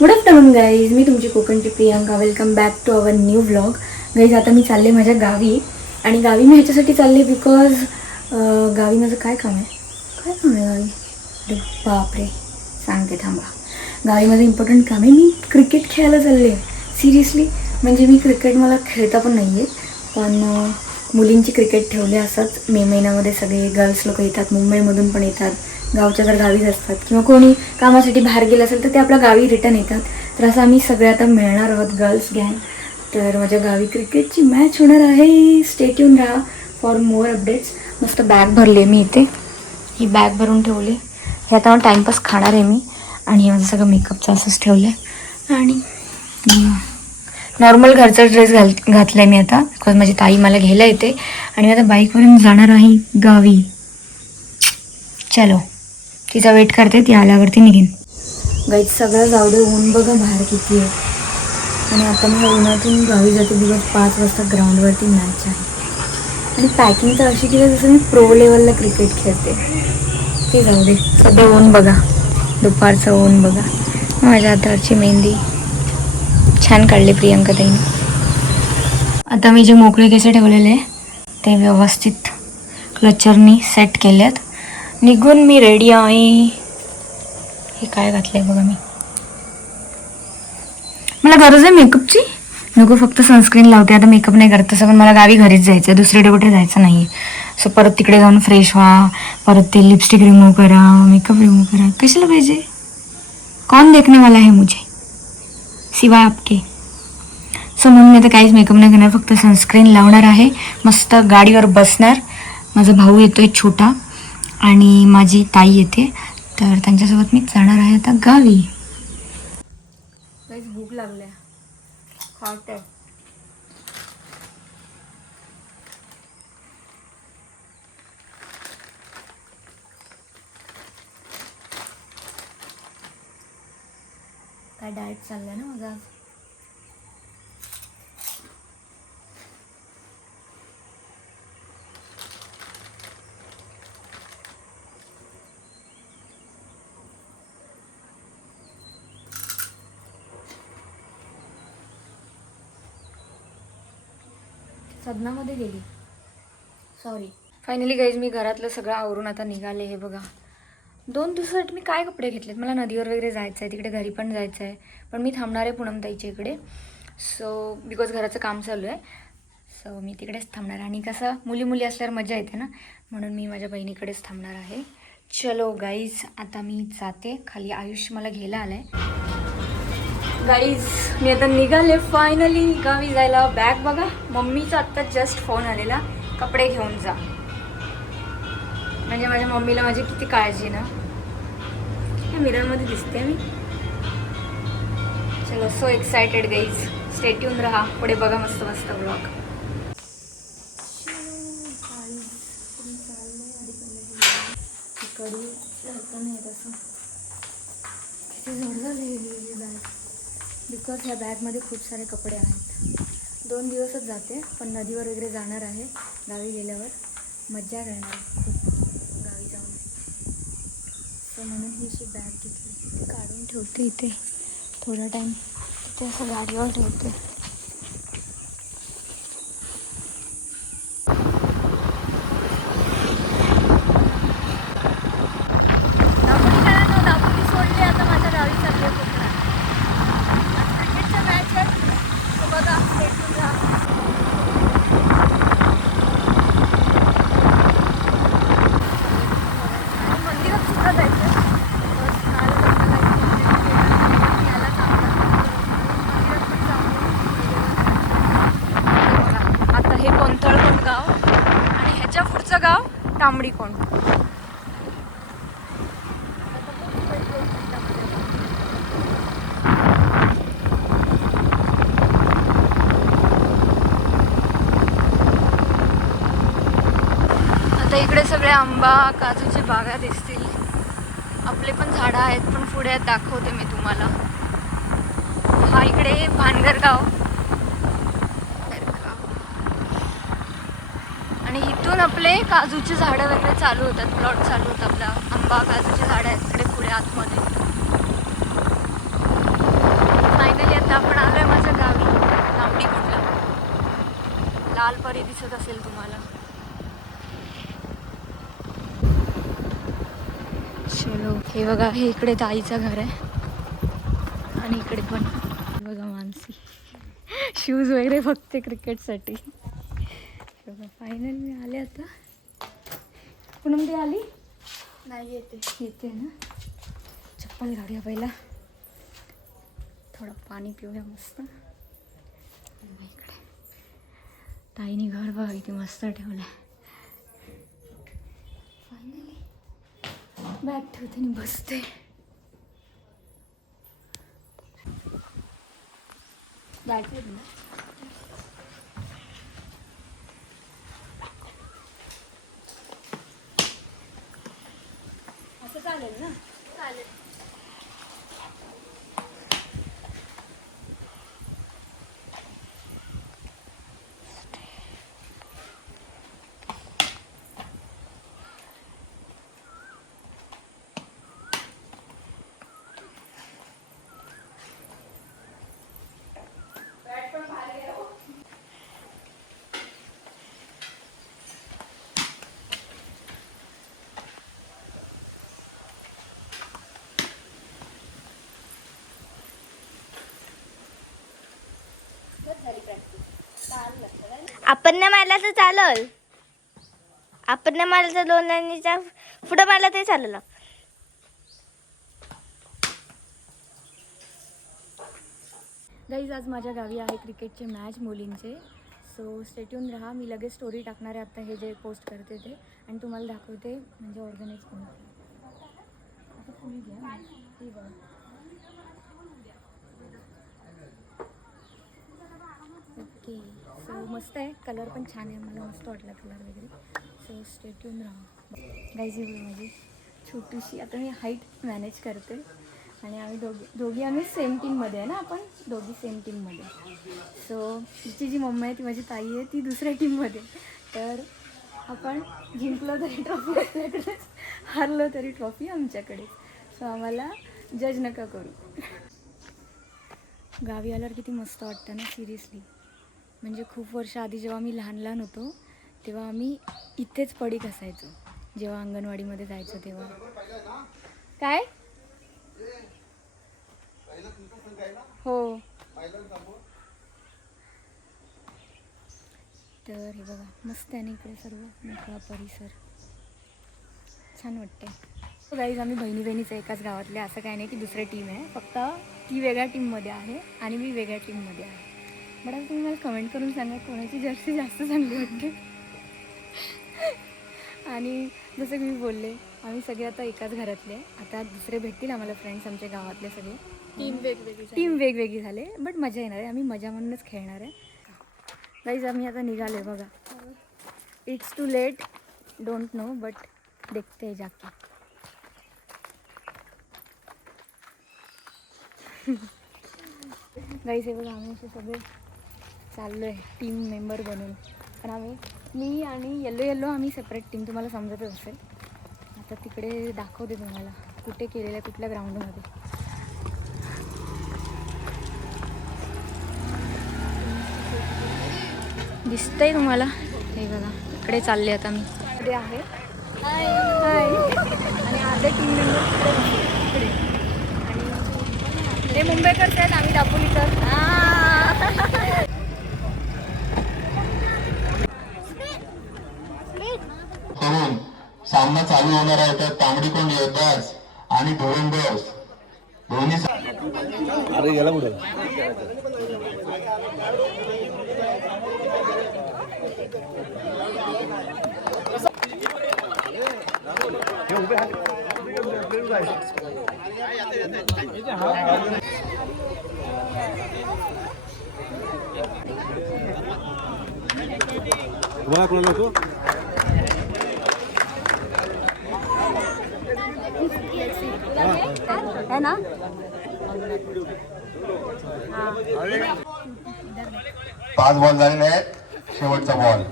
Good afternoon guys, मी तुमची कोकणची Priyanka. Welcome back to our new vlog. Guys आता मी चालले माझ्या गावी. आणि गावी मी ह्याच्यासाठी चालले बिकॉज गावी माझं काय काम आहे गावी. अरे बापरे, सांगते थांबा. गावी माझं इम्पॉर्टंट काम आहे. मी क्रिकेट खेळायला चालले सिरियसली. म्हणजे मी क्रिकेट मला खेळता पण नाही आहे, पण मुलींची क्रिकेट ठेवले असंच. मे महिन्यामध्ये सगळे गर्ल्स लोक येतात, मुंबईमधून पण येतात, गावच्या जर गावीच असतात किंवा कोणी कामासाठी बाहेर गेलं असेल तर ते आपल्या गावी रिटर्न येतात. तर असं आम्ही सगळे आता मिळणार आहोत गर्ल्स गँग. तर माझ्या गावी क्रिकेटची मॅच होणार आहे. स्टे ट्यून राहा फॉर मोर अपडेट्स. मस्त बॅग भरली आहे मी इथे, ही बॅग भरून ठेवली. हे आता टाईमपास खाणार आहे मी. आणि हे माझं सगळं मेकअपचं असंच ठेवलं आहे. आणि नॉर्मल घरचा ड्रेस घातला आहे मी आता, बिकॉज माझी ताई मला घ्यायला येते. आणि मी आता बाईकवरून जाणार आहे गावी. चलो, तिचा वेट करते, ती आल्यावरती निघेन. गाईच सगळं जाऊ दे, ऊन बघा बाहेर किती आहे. आणि आता मी उन्हातून गावी जाते बिकॉज 5 वाजता ग्राउंडवरती मॅच आहे. आणि पॅकिंग तर अशी केली जसं मी प्रो लेवलला क्रिकेट खेळते. ते जाऊ दे, सध्या ऊन बघा, दुपारचं ऊन बघा. माझ्या हातावरची मेहंदी छान काढली प्रियांका ताईने. आता मी जे मोकळे केस ठेवलेले ते व्यवस्थित क्लचरनी सेट केलेत. निघून मी रेडी आहे. हे काय घातलंय बघा मी. मला गरज आहे मेकअपची, नको फक्त सनस्क्रीन लावते. आता मेकअप नाही करत तसं, पण मला गावी घरीच जायचं आहे, दुसरीकडे कुठे जायचं नाही आहे. सो परत तिकडे जाऊन फ्रेश व्हा, परत ते लिपस्टिक रिमूव्ह करा, मेकअप रिमूव्ह करा, कशाला पाहिजे. कौन देखने वाला है मुझे सिवाय आपके. सो म्हणून मी आता काहीच मेकअप नाही करणार, फक्त सनस्क्रीन लावणार आहे. मस्त गाडीवर बसणार. माझा भाऊ येतो एक छोटा आणि माझी ताई येते, तर त्यांच्यासोबत मी जाणार आहे आता गावी. काहीच भूक लागल्या, खात आहे. काय डाएट चाललंय ना माझा. सदनामध्ये गेली, सॉरी. फायनली गाईज मी घरातलं सगळं आवरून आता निघाले. हे बघा, 2 दिवसासाठी मी काय कपडे घेतलेत. मला नदीवर वगैरे जायचं आहे, तिकडे घरी पण जायचं आहे, पण मी थांबणार आहे पूनमताईच्या इकडे. सो बिकॉज घराचं काम चालू आहे, सो मी तिकडेच थांबणार. आणि कसं मुली मुली असल्यावर मजा येते ना, म्हणून मी माझ्या बहिणीकडेच थांबणार आहे. चलो गाईज, आता मी जाते खाली. आयुष मला घ्यायला आलं आहे. गाईज मी आता निघाले फायनली गावी जायला. बॅग बघा, मम्मीचा आत्ता जस्ट फोन आलेला, कपडे घेऊन जा. म्हणजे माझ्या मम्मीला माझी किती काळजी ना. या मिररमध्ये दिसते मी. चलो, so excited guys. Stay tune राहा, पुढे बघा मस्त मस्त ब्लॉग. किती जड झाले बॅग, बिकॉज ह्या बॅगमध्ये खूप सारे कपडे आहेत. 2 दिवसच जाते, पण नदीवर वगैरे जाणार आहे. गावी गेल्यावर मज्जा करणार खूप गावी जाऊन. सो म्हणून ही अशी बॅग घेतली. काढून ठेवते इथे थोडा टाईम, तिथे असं गाडीवर ठेवते. दापोली सोडले, आता माझ्या गावी चालले कोकणात. क्रिकेटच्या मॅच आहे, बघा मंदिरात सुद्धा जायचं. आता हे कोंथळकोंड गाव आणि ह्याच्या पुढचं गाव तांबडीकोंड. आता इकडे सगळे आंबा काजूचे बागा दिसतील. आपले पण झाडं आहेत, पण पुढे दाखवते मी तुम्हाला. हा इकडे भानगरगाव. आणि इथून आपले काजूचे झाडं वगैरे चालू होतात, प्लॉट चालू होतात. आपला आंबा काजूचे झाडं आहेत इकडे पुढे आतमध्ये. दिसत असेल तुम्हाला. चलो, हे बघा, हे इकडे ताईचं घर आहे आणि इकडे पण बघा मानसी शूज वगैरे बघते क्रिकेटसाठी. फायनल मी आले आता. पूनम ती आली नाही? येते ना. चप्पल घालूया पहिला, थोडं पाणी पिऊया मस्त. इकडे ताईने घर बघा किती मस्त ठेवलं आहे. फायनली बॅग ठेवते आणि बसते. जायचं ना. असं चालेल ना? चालेल. आपण नाही मारला तर चालल. आपण नाही मारला तर दोन लाईनीच्या पुढे मारला तरी चालेल. गाईज, आज माझ्या गावी आहे क्रिकेटचे मॅच मुलींचे. सो स्टेट्यून राहा. मी लगेच स्टोरी टाकणार आहे आता हे जे पोस्ट करते ते, आणि तुम्हाला दाखवते म्हणजे ऑर्गनाईज करून. आता फुल घ्या ते बघा. ओके, सो मस्त आहे. कलर पण छान आहे, मला मस्त वाटला कलर वगैरे. सो स्टेट्यून राहा. गाईज, ही माझी छोटीशी, आता मी हाईट मॅनेज करते आणि आम्ही दोघी आम्ही सेम टीममध्ये आहे ना. आपण दोघी सेम टीममध्ये. सो तिची जी मम्मा आहे ती माझी ताई आहे, ती दुसऱ्या टीममध्ये. तर आपण जिंकलो तरी ट्रॉफी आपल्याकडेच, हारलो तरी ट्रॉफी आमच्याकडेच. सो आम्हाला जज नका करू. गावी आल्यावर किती मस्त वाटतं ना, सिरियसली. म्हणजे खूप वर्ष आधी जेव्हा मी लहान होतो तेव्हा आम्ही इथेच पडीक असायचो. जेव्हा अंगणवाडीमध्ये जायचो तेव्हा. काय हो. तर हे बघा, मस्त आहे ना इकडे सर्व मोकळा परिसर, छान वाटते. गाईज, आम्ही बहिणीचं एकाच गावातले. असं काही नाही की दुसरी टीम आहे, फक्त ती वेगळ्या टीममध्ये आहे आणि मी वेगळ्या टीममध्ये आहे. बट आता तुम्ही मला कमेंट करून सांगा कोणाची जर्सी जास्त चांगली वाटते. आणि जसं की मी बोलले, आम्ही सगळे आता एकाच घरातले. आता दुसरे भेटतील आम्हाला फ्रेंड्स, आमच्या गावातले सगळे. टीम वेगवेगळी झाले, बट मजा येणार आहे. आम्ही मजा म्हणूनच खेळणार आहे. गाईज, आम्ही आता निघाले बघा. It's too late, don't know, but देखते जाके. गाईज, हे बघा, आम्ही असे सगळे चाललो आहे टीम मेंबर बनून. पण मी आणि येल्लो आम्ही सेपरेट टीम, तुम्हाला समजतच असेल. आता तिकडे दाखवते तुम्हाला कुठे केलेलं आहे, कुठल्या ग्राउंडमध्ये. दिसतंय तुम्हाला? हे बघा, इकडे चालले आता मी. इकडे आहे हाय आणि अर्धे टीम मेंबर तिकडे. आणि ते मुंबईकरचे आहेत, आम्ही दापोलीकर. करून सामना चालू होणार आहे. तर तांबडीकोंड योद्धास आणि धोरंदोस दोन्ही. अरे गेला कुठे? तुम्हाला कोणाला नको? है ना? 5 बॉल झालेले आहेत, शेवटचा बॉल.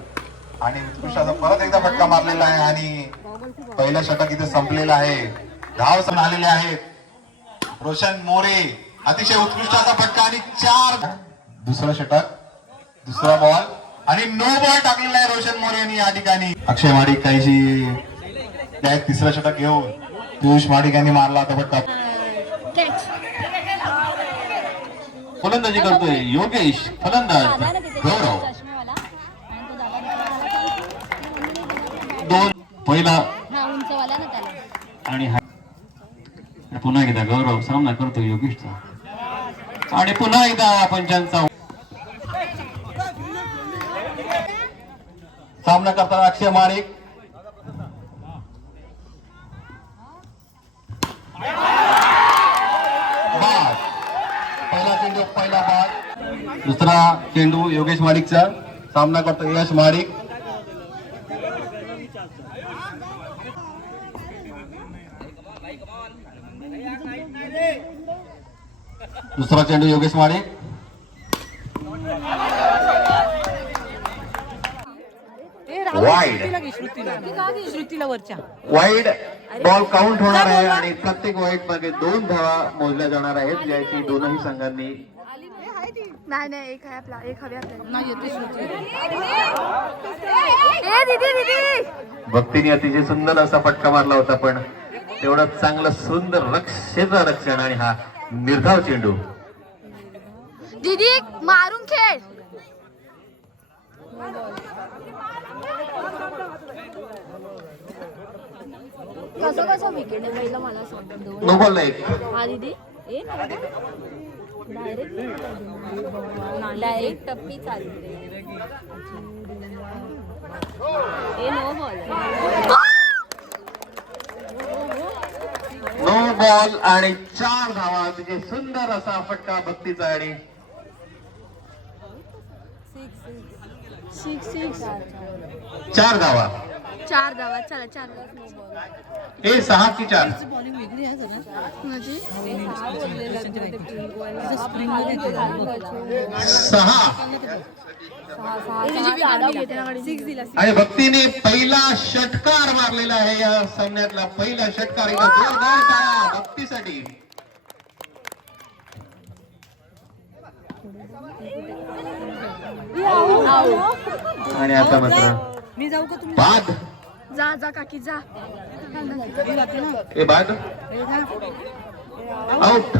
आणि उत्कृष्टाचा परत एकदा फटका मारलेला आहे आणि पहिलं षटक इथे संपलेलं आहे. धाव आलेले आहेत. रोशन मोरे, अतिशय उत्कृष्टाचा फटका आणि 4. दुसरं षटक, दुसरा बॉल आणि नो बॉल टाकलेला आहे रोशन मोरे यांनी या ठिकाणी. अक्षय माडिक काहीशी तिसरा षटक घेऊन पियुष माडिक यांनी मारला होता फटका. फलंदाजी करतोय योगेश, फलंदाज गौरव. दोन पहिला आणि पुन्हा एकदा गौरव सामना करतो योगेशचा आणि पुन्हा एकदा पंचांचा सामना करताना अक्षय माडिक. बाद. पहिला चेंडू पहिला बाद. दुसरा चेंडू योगेश माडिकचा. सामना करतो यश माडिक. दुसरा चेंडू Yogesh Madik. Wide wide ball count होणार आहे आणि प्रत्येक वाईड मागे 2 धावा मोजल्या जाणार आहेत. याची दोनही संघांनी नाही एक आहे आपला एक हवे भक्तीने अतिशय सुंदर असा फटका मारला होता पण तेवढं चांगलं सुंदर रक्षण आणि हा निर्धाव चेंडू. दीदी मारून खेळ. कसं विकेट आहे पहिला मला सांग. नो बॉल एक. हा दीदी डायरेक्ट टप्पी चालते. नो बॉल आणि 4 धावा. तिथे सुंदर असा फटका भक्तीचा आणि 4 धावा. 4 धावा. चला 4 हे 6 की 4 6. आणि भक्तीने पहिला षटकार मारलेला आहे या सामन्यातला पहिला षटकार. इथं जोरदार टाळ्या भक्तीसाठी. आणि आता मात्र मी जाऊ का तुम्ही? बाद. जा काकी जा. हे बाद. आउट.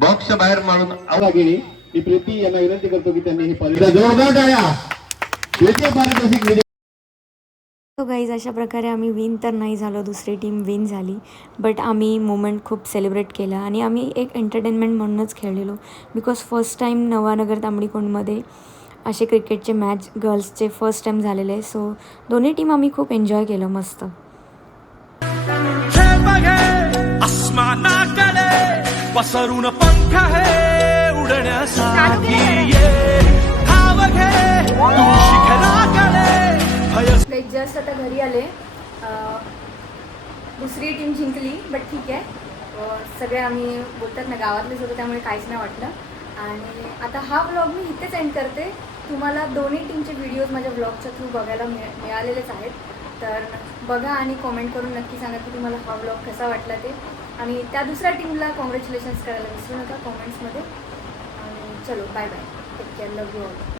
बॉक्सच्या बाहेर मारून आउट गेली. मी प्रीती यांना विनंती करतो की त्यांनी ही जोरदार टाळ्या. सो गाईज अशा प्रकारे आम्ही विन तर नाही झालो, दुसरी टीम विन झाली, बट आम्ही मोमेंट खूप सेलिब्रेट केला आणि आम्ही एक एंटरटेनमेंट म्हणूनच खेळलेलो. बिकॉज फर्स्ट टाईम नवानगर तांबडीकोंडमध्ये असे क्रिकेटचे मॅच गर्ल्सचे फर्स्ट टाईम झालेले. सो दोन्ही टीम आम्ही खूप एन्जॉय केलं मस्त. पसरून पंख है उडण्यासाठी जस्ट आता घरी आले. दुसरी टीम जिंकली, बट ठीक आहे. सगळे आम्ही बोलतात ना गावातलेच होतो, त्यामुळे काहीच नाही वाटलं. आणि आता हा व्लॉग मी इथेच एंड करते. तुम्हाला दोन्ही टीमचे व्हिडिओज माझ्या व्लॉगच्या थ्रू बघायला मिळालेलेच आहेत. तर बघा आणि कॉमेंट करून नक्की सांगा की तुम्हाला हा व्लॉग कसा वाटला ते. आणि त्या दुसऱ्या टीमला कॉंग्रॅच्युलेशन्स करायला विसरू नका कॉमेंट्समध्ये. आणि चलो bye bye. Take care. Love you all.